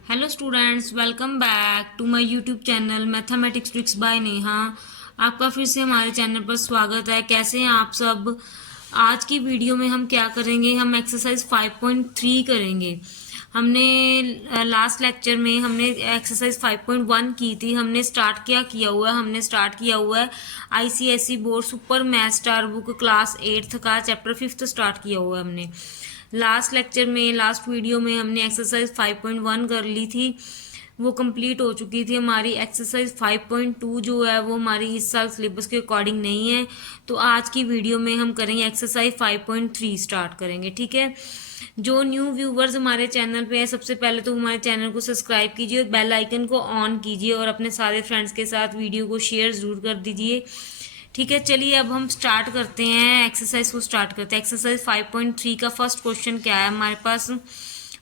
Hello students, welcome back to my YouTube channel mathematics tricks by Neha. आपका फिर से हमारे चैनल पर स्वागत है। कैसे हैं आप सब। आज की वीडियो में हम क्या करेंगे, हम एक्सरसाइज 5.3 करेंगे। हमने लास्ट लेक्चर में हमने एक्सरसाइज 5.1 की थी। हमने स्टार्ट किया हुआ है ICSE board super math star book class 8th का चैप्टर 5th स्टार्ट किया हुआ है हमने। लास्ट वीडियो में हमने एक्सरसाइज 5.1 कर ली थी, वो कंप्लीट हो चुकी थी। हमारी एक्सरसाइज 5.2 जो है वो हमारी इस साल सिलेबस के अकॉर्डिंग नहीं है, तो आज की वीडियो में हम करेंगे एक्सरसाइज 5.3 स्टार्ट करेंगे। ठीक है, जो न्यू व्यूवर्स हमारे चैनल पे है, सबसे पहले तो हमारे चैनल को सब्सक्राइब कीजिए और बेल आइकन को ऑन कीजिए और अपने सारे फ्रेंड्स के साथ वीडियो को शेयर ज़रूर कर दीजिए। ठीक है, चलिए अब हम स्टार्ट करते हैं, एक्सरसाइज को स्टार्ट करते हैं। एक्सरसाइज 5.3 का फर्स्ट क्वेश्चन क्या है हमारे पास।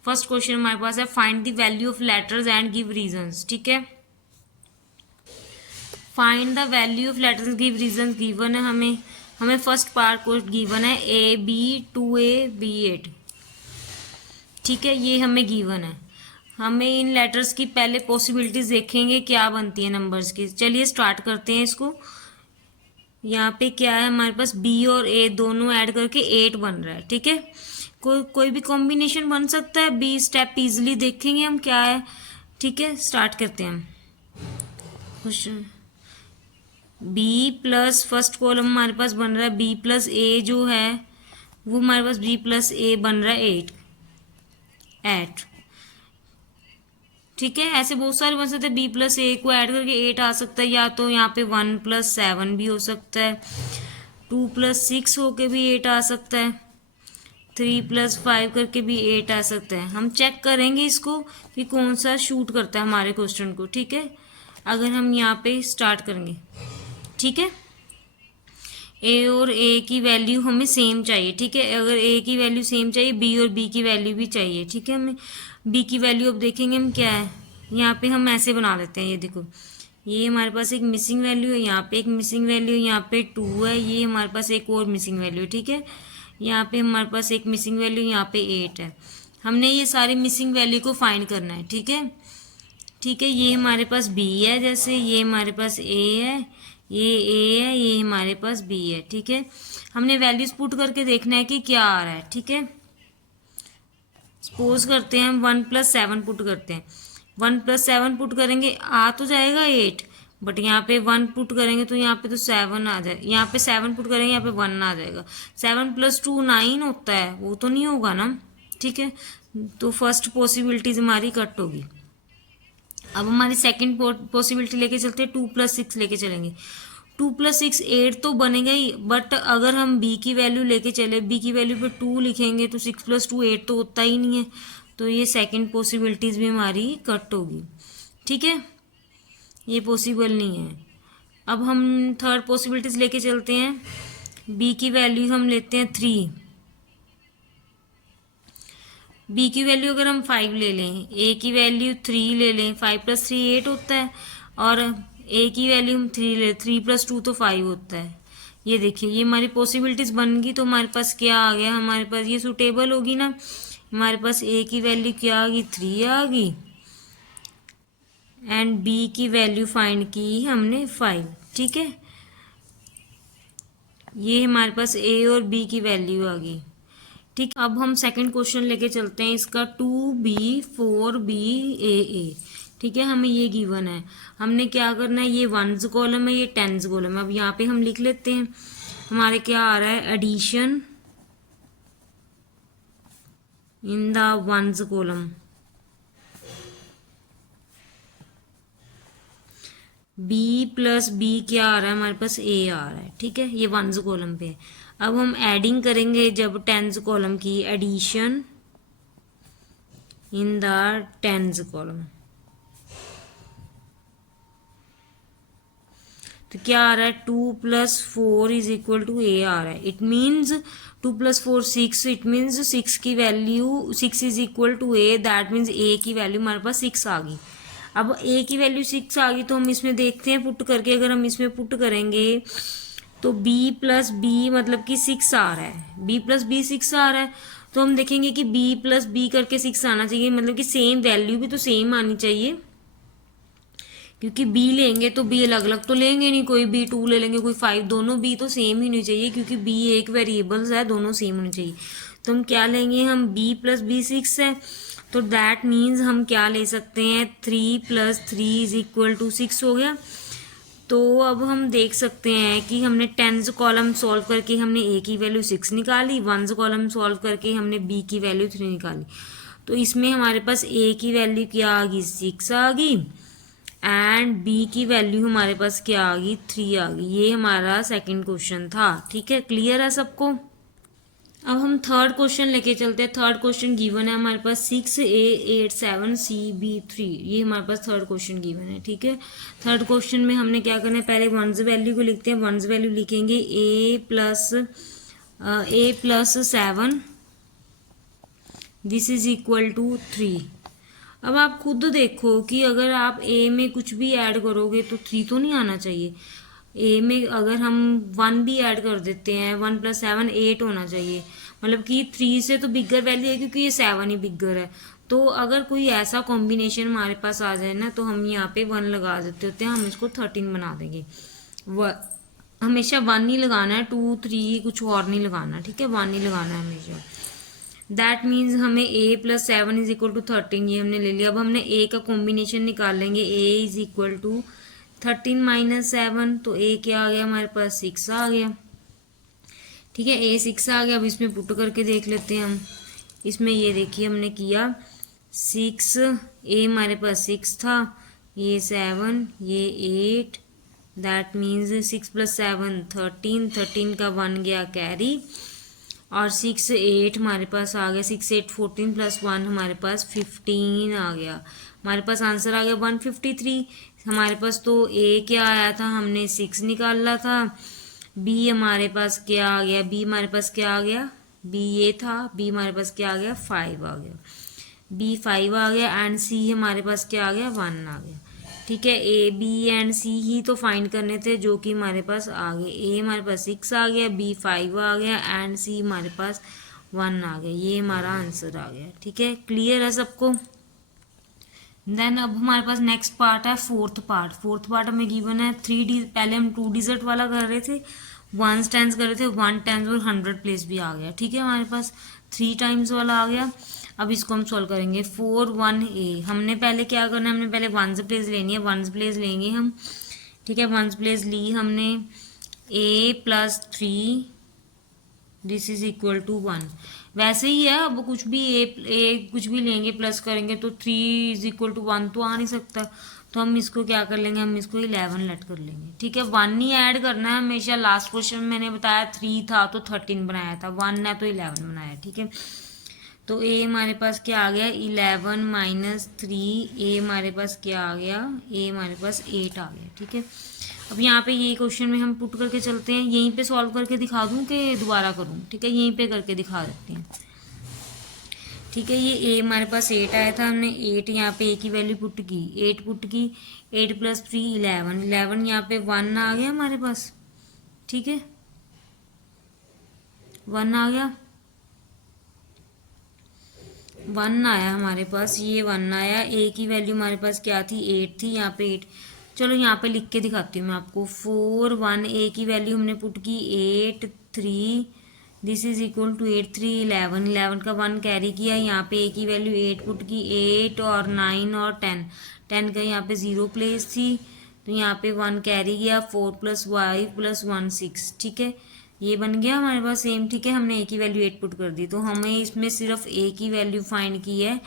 फर्स्ट क्वेश्चन हमारे पास है find the value of letters and give reasons. ठीक है, find the value of letters give reasons given है हमें फर्स्ट पार्ट को गिवन है AB 2A B8। ठीक है, ये हमें गिवन है। हमें इन लेटर्स की पहले पॉसिबिलिटीज देखेंगे क्या बनती है नंबर्स की। चलिए स्टार्ट करते हैं इसको। यहाँ पे क्या है हमारे पास, बी और ए दोनों ऐड करके 8 बन रहा है। ठीक है, कोई भी कॉम्बिनेशन बन सकता है। बी स्टेप इजीली देखेंगे हम क्या है। ठीक है, स्टार्ट करते हैं हम question. B plus first column हमारे पास बन रहा है बी प्लस ए जो है वो हमारे पास बी प्लस ए बन रहा है 8। ठीक है, ऐसे बहुत सारे बन सकते हैं। बी प्लस ए को ऐड करके 8 आ सकता है, या तो यहाँ पे 1+7 भी हो सकता है, 2+6 होके भी 8 आ सकता है, 3+5 करके भी 8 आ सकता है। हम चेक करेंगे इसको कि कौन सा शूट करता है हमारे क्वेश्चन को। ठीक है, अगर हम यहाँ पे स्टार्ट करेंगे, ठीक है, ए और ए की वैल्यू हमें सेम चाहिए। ठीक है, अगर ए की वैल्यू सेम चाहिए, बी और बी की वैल्यू भी चाहिए। ठीक है, हमें बी की वैल्यू अब देखेंगे हम क्या है। यहाँ पे हम ऐसे बना लेते हैं, ये देखो, ये हमारे पास एक मिसिंग वैल्यू है, यहाँ पे एक मिसिंग वैल्यू है, यहाँ पे 2 है, ये हमारे पास एक और मिसिंग वैल्यू है। ठीक है, यहाँ पे हमारे पास एक मिसिंग वैल्यू, यहाँ पे 8 है। हमने ये सारी मिसिंग वैल्यू को फाइंड करना है। ठीक है, ठीक है, ये हमारे पास बी है, जैसे ये हमारे पास ए है, ये है, ये हमारे पास बी है। ठीक है, हमने वैल्यूज पुट करके देखना है कि क्या आ रहा है। ठीक है, सपोज करते हैं हम 1+7 पुट करते हैं। 1+7 पुट करेंगे आ तो जाएगा 8, बट यहाँ पे 1 पुट करेंगे तो यहाँ पे तो 7 आ जाए, यहाँ पे 7 पुट करेंगे यहाँ पे 1 आ जाएगा। 7+2 9 होता है, वो तो नहीं होगा ना। ठीक है, तो फर्स्ट पॉसिबिलिटीज हमारी कट होगी। अब हमारी सेकंड पॉसिबिलिटी लेके चलते हैं, 2+6 लेके चलेंगे। 2+6 8 तो बनेगा ही, बट अगर हम बी की वैल्यू लेके चले, बी की वैल्यू पे 2 लिखेंगे तो 6+2 8 तो होता ही नहीं है, तो ये सेकंड पॉसिबिलिटीज भी हमारी कट होगी। ठीक है, ये पॉसिबल नहीं है। अब हम थर्ड पॉसिबिलिटीज लेके चलते हैं। बी की वैल्यू हम लेते हैं 3। बी की वैल्यू अगर हम 5 ले लें, ए की वैल्यू 3 ले लें, 5+3 8 होता है, और ए की वैल्यू हम 3 ले, 3+2 तो 5 होता है। ये देखिए, ये हमारी पॉसिबिलिटीज बन गई, तो हमारे पास क्या आ गया, हमारे पास ये सूटेबल होगी ना। हमारे पास ए की वैल्यू क्या आ गई, 3 आ गई, एंड बी की वैल्यू फाइंड की हमने 5। ठीक है, ये हमारे पास ए और बी की वैल्यू आ गई। ठीक, अब हम सेकंड क्वेश्चन लेके चलते हैं इसका, 2B 4B A। ठीक है, हमें ये गिवन है, हमने क्या करना है, ये 1s कॉलम है, ये 10s कॉलम है। अब यहाँ पे हम लिख लेते हैं, हमारे क्या आ रहा है, addition in the 1s column. B plus B क्या आ रहा है हमारे पास, ए आ रहा है। ठीक है, ये 1s कॉलम पे है। अब हम एडिंग करेंगे जब 10s कॉलम की, addition in the 10s column, तो क्या आ रहा है, 2+4 इज इक्वल टू ए आ रहा है। इट मीन्स 2+4 6, इट मीन्स 6 की value 6 is equal to a, that means a की वैल्यू हमारे पास 6 आ गई। अब ए की वैल्यू 6 आ गई, तो हम इसमें देखते हैं पुट करके, अगर हम इसमें पुट करेंगे तो b प्लस बी मतलब कि 6 आ रहा है, b प्लस बी 6 आ रहा है, तो हम देखेंगे कि b प्लस बी करके 6 आना चाहिए, मतलब कि सेम वैल्यू भी तो सेम आनी चाहिए, क्योंकि b लेंगे तो b अलग अलग तो लेंगे नहीं, कोई b 2 ले लेंगे कोई 5, दोनों b तो सेम ही होनी चाहिए, क्योंकि b एक वेरिएबल्स है, दोनों सेम होनी चाहिए। तो हम क्या लेंगे, हम b प्लस बी 6 है, तो दैट मीन्स हम क्या ले सकते हैं, 3 प्लस 3 इज इक्वल टू 6 हो गया। तो अब हम देख सकते हैं कि हमने टेंस कॉलम सॉल्व करके हमने a की वैल्यू 6 निकाली, वंस कॉलम सॉल्व करके हमने b की वैल्यू 3 निकाली। तो इसमें हमारे पास a की वैल्यू क्या आ गई, 6 आ गई, एंड b की वैल्यू हमारे पास क्या आ गई, 3 आ गई। ये हमारा सेकंड क्वेश्चन था। ठीक है, क्लियर है सबको। अब हम थर्ड क्वेश्चन लेके चलते हैं। थर्ड क्वेश्चन गिवन है हमारे पास 6a87cb3, ये हमारे पास थर्ड क्वेश्चन गिवन है। ठीक है, थर्ड क्वेश्चन में हमने क्या करना है, पहले वंस वैल्यू को लिखते हैं। वंस वैल्यू लिखेंगे a+7, this is equal to 3। अब आप खुद देखो कि अगर आप a में कुछ भी ऐड करोगे तो 3 तो नहीं आना चाहिए। a में अगर हम 1 भी ऐड कर देते हैं, 1 + 7 8 होना चाहिए, मतलब कि 3 से तो बिगर वैल्यू है, क्योंकि ये 7 ही बिगर है। तो अगर कोई ऐसा कॉम्बिनेशन हमारे पास आ जाए ना, तो हम यहाँ पे 1 लगा देते होते हैं, हम इसको 13 बना देंगे। हमेशा 1 ही लगाना है, 2 3 कुछ और नहीं लगाना। ठीक है, 1 ही लगाना है हमेशा। दैट मीन्स हमें a+7 इज इक्वल टू 13, ये हमने ले लिया। अब हमने a का कॉम्बिनेशन निकाल लेंगे, a इज इक्वल टू 13 - 7, तो a क्या आ गया हमारे पास, 6 आ गया। ठीक है, a 6 आ गया। अब इसमें पुट करके देख लेते हैं हम। इसमें ये देखिए हमने किया 6, a हमारे पास 6 था, ये 7, ये 8, दैट मीन्स 6 + 7 13, 13 का 1 गया कैरी, और 6 8 हमारे पास आ गया, 6 8 14 + 1 हमारे पास 15 आ गया। हमारे पास आंसर आ गया 153। हमारे पास तो a क्या आया था, हमने 6 निकाला था। b हमारे पास क्या आ गया, b हमारे पास क्या आ गया, b ये था, b हमारे पास क्या आ गया, 5 आ गया, b 5 आ गया, एंड c हमारे पास क्या आ गया, 1 आ गया। ठीक है, ए बी एंड सी ही तो फाइंड करने थे, जो कि हमारे पास आ गए। ए हमारे पास 6 आ गया, बी 5 आ गया, एंड सी हमारे पास 1 आ गया। ये हमारा आंसर आ गया। ठीक है, क्लियर है सबको। देन अब हमारे पास नेक्स्ट पार्ट है फोर्थ पार्ट। फोर्थ पार्ट हमें गिवन है 3D, पहले हम 2 डिजिट वाला कर रहे थे, 1 टाइम्स कर रहे थे, 1 टाइम्स और 100 प्लेस भी आ गया। ठीक है, हमारे पास 3 टाइम्स वाला आ गया। अब इसको हम सॉल्व करेंगे। 4 1a, हमने पहले क्या करना है, हमने पहले 1s प्लेस लेनी है, 1s प्लेस लेंगे हम। ठीक है, 1s प्लेस ली हमने, a+3 this is equal to 1। वैसे ही है, अब कुछ भी ए कुछ भी लेंगे प्लस करेंगे तो 3 इज इक्वल टू 1 तो आ नहीं सकता। तो हम इसको क्या कर लेंगे, हम इसको 11 लेट कर लेंगे। ठीक है, 1 ही ऐड करना है हमेशा। लास्ट क्वेश्चन में मैंने बताया 3 था तो 13 बनाया था, 1 है तो 11 बनाया। ठीक है, तो a हमारे पास क्या आ गया, 11 - 3, a हमारे पास क्या आ गया, a हमारे पास 8 आ गया। ठीक है, अब यहाँ पे ये क्वेश्चन में हम पुट करके चलते हैं। यहीं पे सॉल्व करके दिखा दूँ कि दोबारा करूँ, ठीक है, यहीं पे करके दिखा देते हैं। ठीक है, ये a हमारे पास 8 आया था, हमने 8 यहाँ पे a की वैल्यू पुट की, 8 पुट की, 8 + 3 11, 11 यहाँ पे 1 आ गया हमारे पास। ठीक है, 1 आ गया, 1 आया हमारे पास, ये 1 आया। a की वैल्यू हमारे पास क्या थी, 8 थी, यहाँ पे 8। चलो यहाँ पे लिख के दिखाती हूँ मैं आपको। 4 1 a की वैल्यू हमने पुट की 8 3, दिस इज इक्वल टू 8 3 11, 11 का 1 कैरी किया, यहाँ पे a की वैल्यू 8 पुट की, 8 और 9 और 10, 10 का यहाँ पे 0 प्लेस थी, तो यहाँ पे 1 कैरी किया, 4 + 5 + 1 6। ठीक है, ये बन गया हमारे पास सेम। ठीक है, हमने a की वैल्यू 8 पुट कर दी, तो हमें इसमें सिर्फ a की वैल्यू फाइंड की है,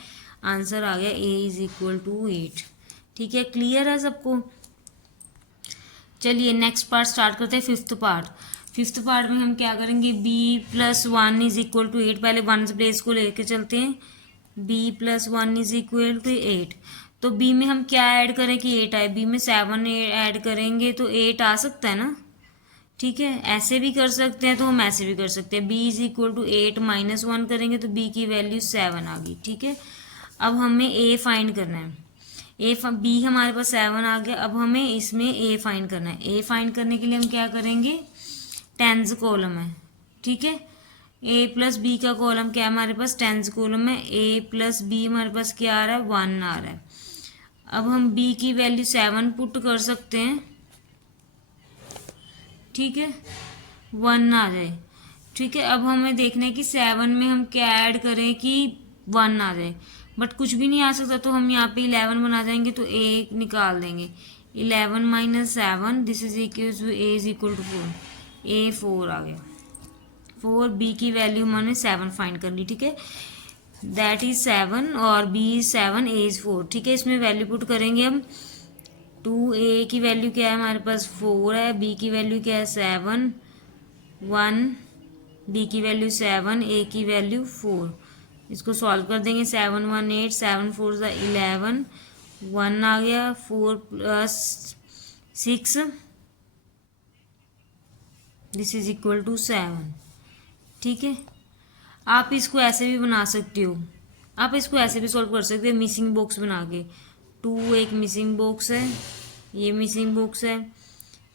आंसर आ गया a इज इक्वल टू 8। ठीक है, क्लियर है सबको। चलिए नेक्स्ट पार्ट स्टार्ट करते हैं, फिफ्थ पार्ट। फिफ्थ पार्ट में हम क्या करेंगे, b+1 इज इक्वल टू 8, पहले 1 प्लेस को लेके चलते हैं, b+1 इज इक्वल टू 8। तो b में हम क्या ऐड करें कि 8 आए, b में 7 ऐड करेंगे तो 8 आ सकता है ना। ठीक है, ऐसे भी कर सकते हैं, तो हम ऐसे भी कर सकते हैं। b इज इक्वल टू 8 - 1 करेंगे तो b की वैल्यू 7 आ गई। ठीक है, अब हमें a फाइंड करना है। b हमारे पास 7 आ गया, अब हमें इसमें a फाइंड करना है। a फाइंड करने के लिए हम क्या करेंगे, टेंस कॉलम है। ठीक है, ए प्लस बी का कॉलम क्या है हमारे पास, टेंस कॉलम है। ए प्लस बी हमारे पास क्या आ रहा है, 1 आ रहा है। अब हम बी की वैल्यू 7 पुट कर सकते हैं, ठीक है, 1 आ जाए। ठीक है, अब हमें देखना है कि 7 में हम क्या ऐड करें कि 1 आ जाए, बट कुछ भी नहीं आ सकता, तो हम यहाँ पे 11 बना जाएंगे, तो ए निकाल देंगे। 11 minus 7 this is equal to A is equal to 4, A 4 आ गया। 4 बी की वैल्यू मैंने 7 फाइंड कर ली, ठीक है, दैट इज 7 और बी इज 7, ए इज 4। ठीक है, इसमें वैल्यू पुट करेंगे हम। 2 ए की वैल्यू क्या है हमारे पास, 4 है। बी की वैल्यू क्या है, 7, 1, बी की वैल्यू 7, ए की वैल्यू 4। इसको सॉल्व कर देंगे। 7 1 8, 7 4 11, 1 आ गया। 4 plus 6 this is equal to 7। ठीक है, आप इसको ऐसे भी बना सकते हो, आप इसको ऐसे भी सॉल्व कर सकते हो मिसिंग बॉक्स बना के। 2 एक मिसिंग बॉक्स है, ये मिसिंग बॉक्स है,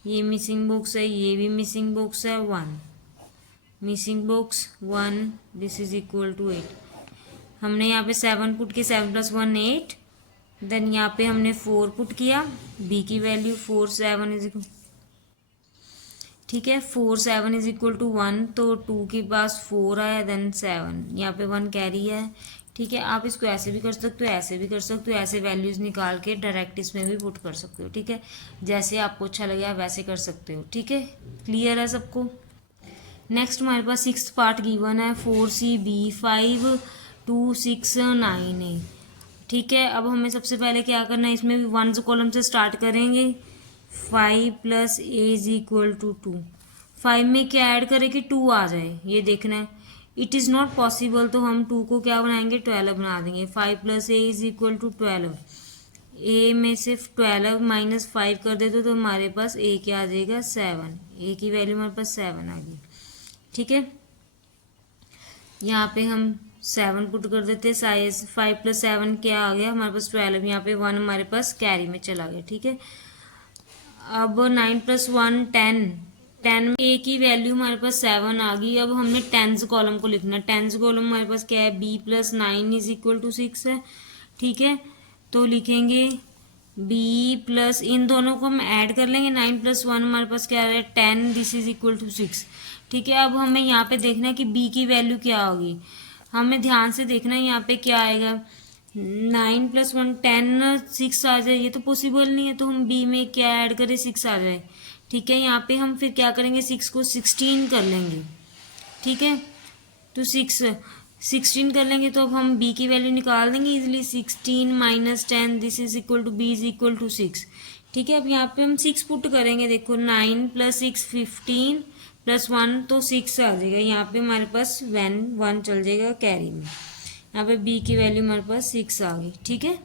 ये मिसिंग बॉक्स है, ये भी मिसिंग बॉक्स है। 1 missing box 1 this is equal to 8। हमने यहाँ पे 7 पुट किया, 7 प्लस 1 8। देन यहाँ पे हमने 4 पुट किया, बी की वैल्यू 4 7 इज इक्वल, ठीक है, 4 7 इज इक्वल टू 1, तो 2 के पास 4 आया, देन 7, यहाँ पे 1 कैरी है। ठीक है, आप इसको ऐसे भी कर सकते हो, ऐसे भी कर सकते हो, ऐसे वैल्यूज़ निकाल के डायरेक्ट इसमें भी पुट कर सकते हो। ठीक है, जैसे आपको अच्छा लगे आप वैसे कर सकते हो। ठीक है, क्लियर है सबको। नेक्स्ट हमारे पास 6th पार्ट गिवन है, 4C/B 5 2 6 9 है। ठीक है, अब हमें सबसे पहले क्या करना है, इसमें भी 1 कॉलम से स्टार्ट करेंगे। 5 plus A is equal to 2। 5 में क्या ऐड करें कि 2 आ जाए, ये देखना है। इट इज़ नॉट पॉसिबल, तो हम 2 को क्या बनाएंगे, 12 बना देंगे। 5 plus A is equal to 12। A में से 12 माइनस 5 कर देते तो हमारे पास ए क्या आ जाएगा, 7। ए की वैल्यू हमारे पास 7 आ गई। ठीक है, यहाँ पे हम 7 पुट कर देते हैं। साइज 5 प्लस 7 क्या आ गया हमारे पास, 12। यहाँ पे 1 हमारे पास कैरी में चला गया। ठीक है, अब 9 प्लस 1 10। 10 ए की वैल्यू हमारे पास 7 आ गई। अब हमने टेंस कॉलम को लिखना है। टेंस कॉलम हमारे पास क्या है, B plus 9 is equal to 6 है। ठीक है, तो लिखेंगे बी प्लस, इन दोनों को हम ऐड कर लेंगे। 9 प्लस 1 हमारे पास क्या आ रहा है, 10, दिस इज इक्वल टू 6। ठीक है, अब हमें यहाँ पे देखना है कि बी की वैल्यू क्या होगी। हमें ध्यान से देखना है यहाँ पे क्या आएगा, 9 प्लस 1 10 6 आ जाए, ये तो पॉसिबल नहीं है, तो हम बी में क्या ऐड करें, 6 आ जाए। ठीक है, यहाँ पे हम फिर क्या करेंगे, 6 को 16 कर लेंगे। ठीक है, तो 16 कर लेंगे, तो अब हम बी की वैल्यू निकाल देंगे easily. 16 minus 10 this is equal to B is equal to 6। ठीक है, अब यहाँ पे हम 6 पुट करेंगे। देखो 9 प्लस 6 15 प्लस 1 तो 6 आ जाएगा। यहाँ पे हमारे पास 1 चल जाएगा कैरी में। यहाँ पे बी की वैल्यू हमारे पास 6 आ गई। ठीक है,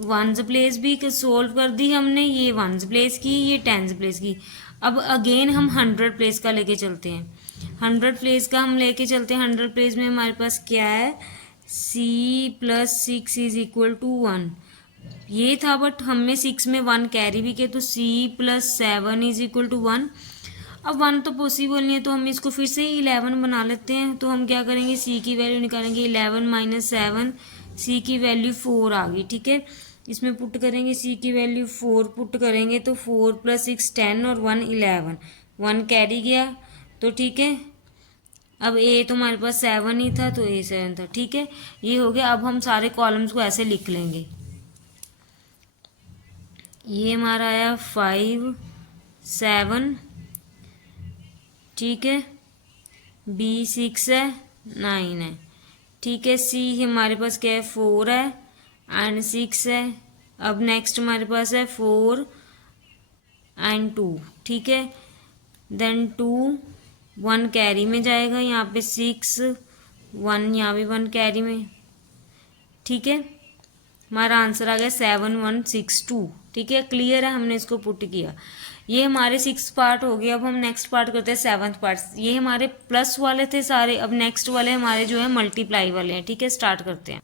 1s प्लेस भी सोल्व कर दी हमने, ये 1s प्लेस की, ये 10s प्लेस की। अब अगेन हम 100 प्लेस का लेके चलते हैं। 100 प्लेस का हम लेके चलते हैं। 100 प्लेस में हमारे पास क्या है, c plus 6 is equal to 1 ये था, बट हमने 6 में 1 कैरी भी किया, तो c plus 7 is equal to 1। अब 1 तो पॉसिबल नहीं है, तो हम इसको फिर से 11 बना लेते हैं। तो हम क्या करेंगे, c की वैल्यू निकालेंगे। 11 माइनस 7, c की वैल्यू 4 आ गई। ठीक है, इसमें पुट करेंगे, c की वैल्यू 4 पुट करेंगे, तो 4 प्लस 6 10 और 1 11, 1 कैरी गया। तो ठीक है, अब a तो हमारे पास 7 ही था, तो a 7 था। ठीक है, ये हो गया। अब हम सारे कॉलम्स को ऐसे लिख लेंगे। ये हमारा आया 5 7, ठीक है, b 6 है, 9 है। ठीक है, c हमारे पास क्या है, 4 है एंड 6 है। अब नेक्स्ट हमारे पास है 4 एंड 2। ठीक है, देन 2 1 कैरी में जाएगा, यहाँ पे 6 1, यहाँ भी 1 कैरी में। ठीक है, हमारा आंसर आ गया 7162। ठीक है, क्लियर है, हमने इसको पुट किया। ये हमारे 6 पार्ट हो गए। अब हम नेक्स्ट पार्ट करते हैं 7th पार्ट। ये हमारे प्लस वाले थे सारे, अब नेक्स्ट वाले हमारे जो है मल्टीप्लाई वाले हैं। ठीक है, स्टार्ट करते हैं।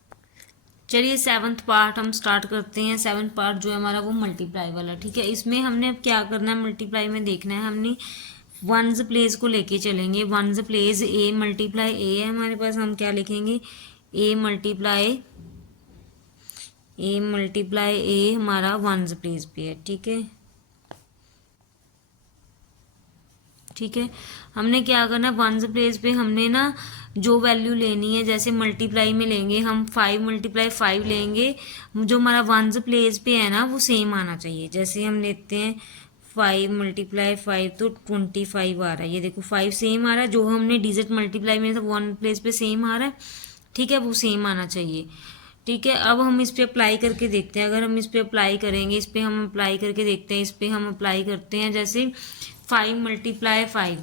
चलिए 7th पार्ट हम स्टार्ट करते हैं। 7th पार्ट जो है हमारा वो मल्टीप्लाई वाला। ठीक है, इसमें हमने अब क्या करना है, मल्टीप्लाई में देखना है हमने वंस प्लेस को लेके चलेंगे। वंस प्लेस ए मल्टीप्लाई ए है हमारे पास, हम क्या लिखेंगे ए मल्टीप्लाई ए हमारा वंस प्लेस पे है। ठीक है, ठीक है। हमने क्या करना, वंस प्लेस पे हमने ना जो वैल्यू लेनी है, जैसे मल्टीप्लाई में लेंगे हम 5 मल्टीप्लाई 5 लेंगे, जो हमारा वंस प्लेस पे है ना वो सेम आना चाहिए। जैसे हम लेते हैं 5 मल्टीप्लाई 5 तो 25 आ रहा है, ये देखो 5 सेम आ रहा है, जो हमने डिजिट मल्टीप्लाई में था वन प्लेस पे सेम आ रहा है। ठीक है, वो सेम आना चाहिए। ठीक है, अब हम इस पे अप्लाई करके देखते हैं। अगर हम इस पे अप्लाई करेंगे, इस पे हम अप्लाई करके देखते हैं, इस पे हम अप्लाई करते हैं। जैसे 5 मल्टीप्लाई 5,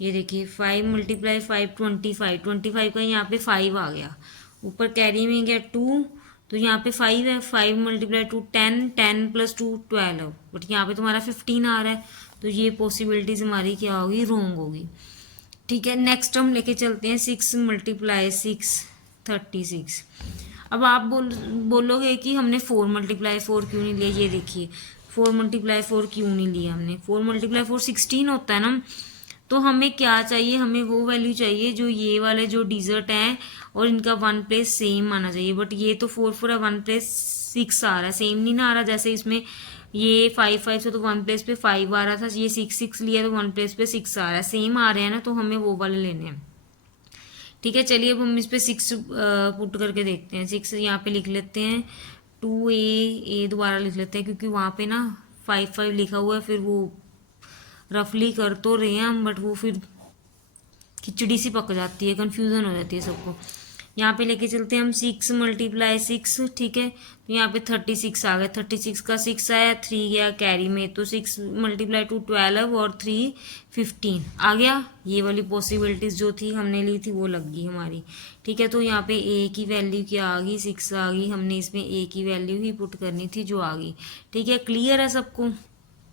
ये देखिए 5 मल्टीप्लाई 5 25 का यहाँ पे 5 आ गया, ऊपर कैरी में गया 2, तो यहाँ पे 5 है। 5 मल्टीप्लाई 2 10, 10 प्लस 2 12, बट यहाँ पे तुम्हारा 15 आ रहा है, तो ये पॉसिबिलिटीज हमारी क्या होगी, रॉन्ग होगी। ठीक है, नेक्स्ट हम लेके चलते हैं 6 मल्टीप्लाई 6 36। अब आप बोलोगे कि हमने 4 मल्टीप्लाई 4 क्यों नहीं लिया। ये देखिए 4 मल्टीप्लाई 4 क्यों नहीं लिया हमने, 4 मल्टीप्लाई 4 16 होता है ना। तो हमें क्या चाहिए, हमें वो वैल्यू चाहिए जो ये वाले जो डिजिट हैं और इनका वन प्लेस सेम आना चाहिए। बट ये तो 4 4 है, वन प्लेस 6 आ रहा है, सेम नहीं ना आ रहा। जैसे इसमें ये 5 5 से तो वन प्लेस पे 5 आ रहा था, ये 6 6 लिया तो वन प्लेस पे 6 आ रहा है, सेम आ रहे हैं ना, तो हमें वो वाले लेने हैं। ठीक है, चलिए अब हम इस पे 6 पुट करके देखते हैं। 6 यहाँ पे लिख लेते हैं, 2a दोबारा लिख लेते हैं, क्योंकि वहाँ पे ना 5 5 लिखा हुआ है, फिर वो रफली कर तो रहे हैं हम, बट वो फिर खिचड़ी सी पक जाती है, कन्फ्यूज़न हो जाती है सबको। यहाँ पे लेके चलते हैं हम 6 मल्टीप्लाई 6। ठीक है, तो यहाँ पे 36 आ गया, 36 का 6 आया, 3 गया कैरी में, तो 6 मल्टीप्लाई 2 12 और 3 15 आ गया। ये वाली पॉसिबिलिटीज़ जो थी हमने ली थी वो लग गई हमारी। ठीक है, तो यहाँ पे ए की वैल्यू क्या आ गई, 6 आ गई। हमने इसमें ए की वैल्यू ही पुट करनी थी जो आ गई। ठीक है, क्लियर है सबको।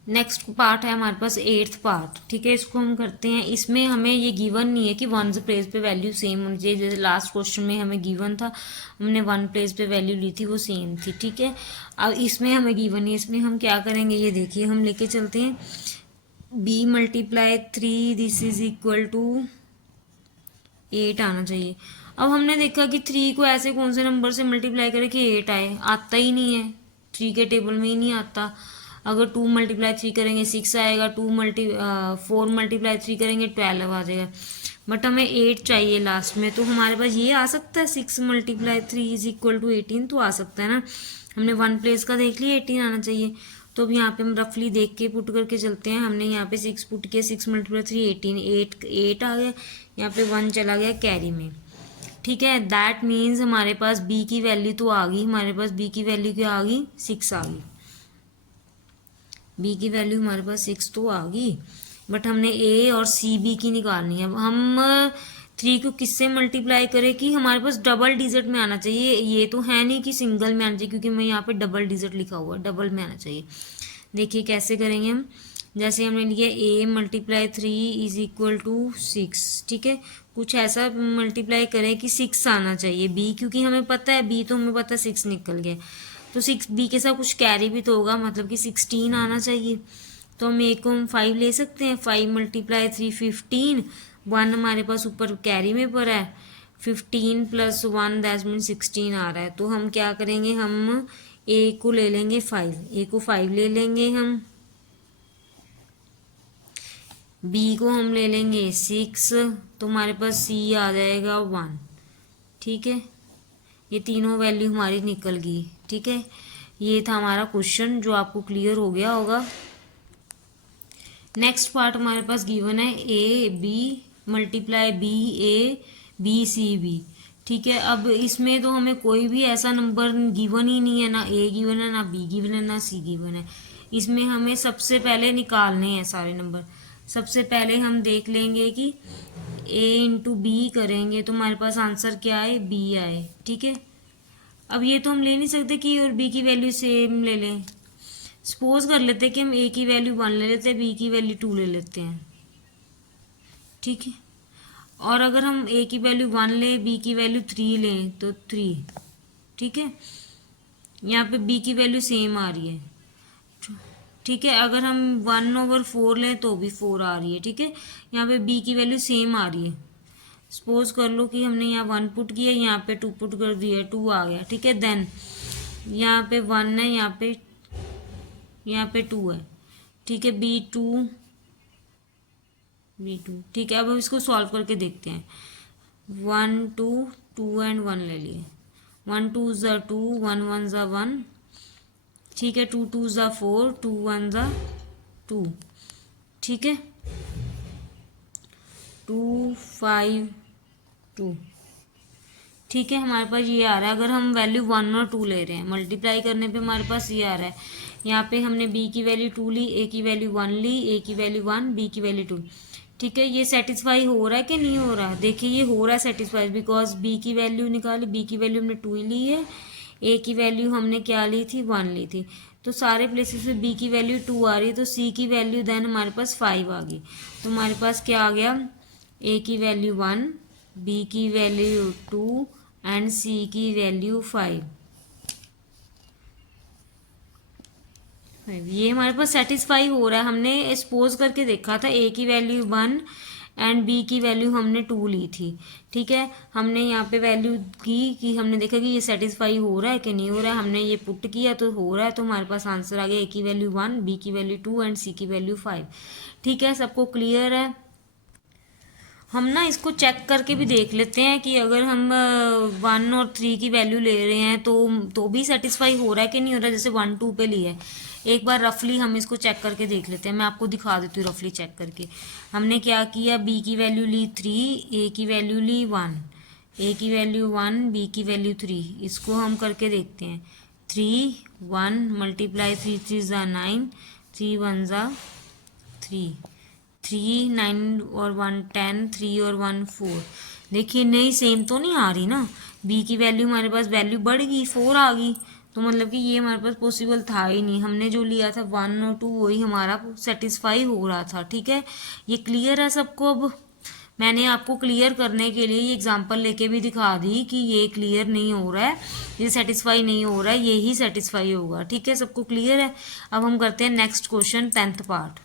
नेक्स्ट पार्ट है हमारे पास 8th पार्ट। ठीक है, इसको हम करते हैं। इसमें हमें ये गिवन नहीं है कि वंस प्लेस पे वैल्यू सेम होनी चाहिए। जैसे लास्ट क्वेश्चन में हमें गिवन था, हमने वन प्लेस पे वैल्यू ली थी, वो सेम थी। ठीक है, अब इसमें हमें गिवन नहीं है, इसमें हम क्या करेंगे, ये देखिए हम लेके चलते हैं b multiply 3 this is equal to 8 आना चाहिए। अब हमने देखा कि 3 को ऐसे कौन से नंबर से मल्टीप्लाई करें कि 8 आए, आता ही नहीं है, 3 के टेबल में ही नहीं आता। अगर 2 मल्टीप्लाई 3 करेंगे 6 आएगा, 4 मल्टीप्लाई 3 करेंगे 12 आ जाएगा, बट हमें 8 चाहिए लास्ट में। तो हमारे पास ये आ सकता है 6 मल्टीप्लाई 3 इज इक्वल टू 18, तो आ सकता है ना। हमने वन प्लेस का देख लिया, 18 आना चाहिए। तो अब यहाँ पे हम रफली देख के पुट करके चलते हैं। हमने यहाँ पे 6 पुट किया, 6 मल्टीप्लाई 3 18, 8 आ गया, यहाँ पे 1 चला गया कैरी में। ठीक है, दैट मीन्स हमारे पास b की वैल्यू तो आ गई, हमारे पास b की वैल्यू क्या आ गई, 6 आ गई। b की वैल्यू हमारे पास 6 तो आ गई, बट हमने a और c b की निकालनी है। अब हम 3 को किससे मल्टीप्लाई करें कि हमारे पास डबल डिजिट में आना चाहिए। ये तो है नहीं कि सिंगल में आना चाहिए, क्योंकि मैं यहाँ पे डबल डिजिट लिखा हुआ है, डबल में आना चाहिए। देखिए कैसे करेंगे हम। जैसे हमने लिया a multiply 3 is equal to 6। ठीक है, कुछ ऐसा मल्टीप्लाई करें कि 6 आना चाहिए b, क्योंकि हमें पता है b, तो हमें पता है 6 निकल गया, तो 6 b के साथ कुछ कैरी भी तो होगा, मतलब कि 16 आना चाहिए। तो हम a को हम 5 ले सकते हैं, 5 मल्टीप्लाई 3 15, 1 हमारे पास ऊपर कैरी में पड़ा है, 15 प्लस 1 दैट मीन 16 आ रहा है। तो हम क्या करेंगे, हम a को ले लेंगे 5, a को 5 ले लेंगे हम, b को हम ले लेंगे 6, तो हमारे पास c आ जाएगा 1। ठीक है, ये तीनों वैल्यू हमारी निकल गई। ठीक है, ये था हमारा क्वेश्चन जो आपको क्लियर हो गया होगा। नेक्स्ट पार्ट हमारे पास गिवन है a b multiply b a b c b। ठीक है, अब इसमें तो हमें कोई भी ऐसा नंबर गिवन ही नहीं है, ना a गिवन है, ना b गिवन है, ना c गिवन है। इसमें हमें सबसे पहले निकालने हैं सारे नंबर। सबसे पहले हम देख लेंगे कि a इंटू b करेंगे तो हमारे पास आंसर क्या आए, b आए। ठीक है, अब ये तो हम ले नहीं सकते कि और b की वैल्यू सेम ले लें। सपोज कर लेते हैं कि हम a की वैल्यू 1 ले लेते हैं, b की वैल्यू 2 ले लेते हैं। ठीक है, और अगर हम a की वैल्यू 1 लें, b की वैल्यू 3 लें तो 3। ठीक है, यहाँ पे b की वैल्यू सेम आ रही है, ठीक है। अगर हम 1/4 लें तो भी 4 आ रही है, ठीक है। यहाँ पे b की वैल्यू सेम आ रही है। सपोज कर लो कि हमने यहाँ 1 पुट किया, यहाँ पे 2 पुट कर दिया, 2 आ गया, ठीक है। देन यहाँ पे 1 है, यहाँ पे 2 है, ठीक है। b2, ठीक है। अब हम इसको सॉल्व करके देखते हैं। 1 2 2 एंड 1 ले लिए। 1 2 ज़ा 2, 1 1 ज़ा 1, ठीक है। 2 2 ज़ा 4, 2 1 ज़ा 2, ठीक है। 2 5 2, ठीक है। हमारे पास ये आ रहा है। अगर हम वैल्यू 1 और 2 ले रहे हैं, मल्टीप्लाई करने पे हमारे पास ये आ रहा है। यहाँ पे हमने b की वैल्यू 2 ली, a की वैल्यू 1 ली, a की वैल्यू 1, b की वैल्यू 2, ठीक है। ये सेटिस्फाई हो रहा है कि नहीं हो रहा? देखिए ये हो रहा है सेटिस्फाई, बिकॉज b की वैल्यू निकाली, b की वैल्यू हमने 2 ली है, a की वैल्यू हमने क्या ली थी, 1 ली थी। तो सारे प्लेसेस पे b की वैल्यू 2 आ रही है, तो c की वैल्यू देन हमारे पास 5 आ गई। तो हमारे पास क्या आ गया, a की वैल्यू 1, b की वैल्यू 2 एंड c की वैल्यू 5। ये हमारे पास सेटिस्फाई हो रहा है। हमने सपोज करके देखा था, a की वैल्यू 1 एंड b की वैल्यू हमने 2 ली थी, ठीक है। हमने यहाँ पे वैल्यू की कि हमने देखा कि ये सेटिस्फाई हो रहा है कि नहीं हो रहा है। हमने ये पुट किया तो हो रहा है, तो हमारे पास आंसर आ गया a की वैल्यू 1, b की वैल्यू 2 एंड c की वैल्यू 5, ठीक है। सबको क्लियर है? हम ना इसको चेक करके भी देख लेते हैं कि अगर हम 1 और 3 की वैल्यू ले रहे हैं तो भी सेटिस्फाई हो रहा है कि नहीं हो रहा है। जैसे 1 2 पे लिया है, एक बार रफली हम इसको चेक करके देख लेते हैं। मैं आपको दिखा देती हूँ रफली चेक करके। हमने क्या किया, b की वैल्यू ली 3, a की वैल्यू ली 1, a की वैल्यू 1, b की वैल्यू 3। इसको हम करके देखते हैं। 3 1 मल्टीप्लाई 3 3 ज़ा 9, 3 1 ज़ा 3, 3 9 और 1 10, 3 और 1 4। देखिए नहीं, सेम तो नहीं आ रही ना। b की वैल्यू हमारे पास वैल्यू बढ़ गई, 4 आ गई, तो मतलब कि ये हमारे पास पॉसिबल था ही नहीं। हमने जो लिया था 1 और 2 वही हमारा सेटिस्फाई हो रहा था, ठीक है। ये क्लियर है सबको? अब मैंने आपको क्लियर करने के लिए ये एग्जांपल लेके भी दिखा दी कि ये क्लियर नहीं हो रहा है, ये सेटिस्फाई नहीं हो रहा है, ये ही सेटिस्फाई होगा, ठीक है। सबको क्लियर है? अब हम करते हैं next question, 10th part.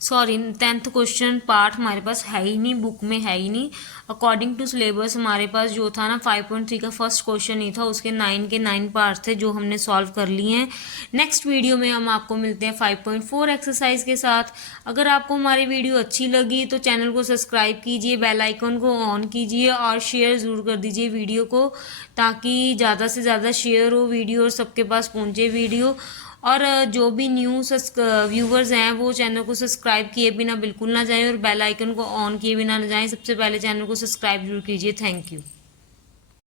Sorry 10th question part हमारे पास है ही नहीं, बुक में है ही नहीं। अकॉर्डिंग टू सिलेबस हमारे पास जो था ना 5.3 का फर्स्ट क्वेश्चन ही था, उसके 9 के 9 पार्ट थे जो हमने सॉल्व कर लिए हैं। नेक्स्ट वीडियो में हम आपको मिलते हैं 5.4 एक्सरसाइज के साथ। अगर आपको हमारी वीडियो अच्छी लगी तो चैनल को सब्सक्राइब कीजिए, बेल आइकन को ऑन कीजिए और शेयर ज़रूर कर दीजिए वीडियो को, ताकि ज़्यादा से ज़्यादा शेयर हो वीडियो और सबके पास पहुँचे वीडियो। और जो भी न्यू व्यूवर्स हैं वो चैनल को सब्सक्राइब किए बिना बिल्कुल ना जाएं और बेल आइकन को ऑन किए बिना ना जाएं। सबसे पहले चैनल को सब्सक्राइब जरूर कीजिए। Thank you.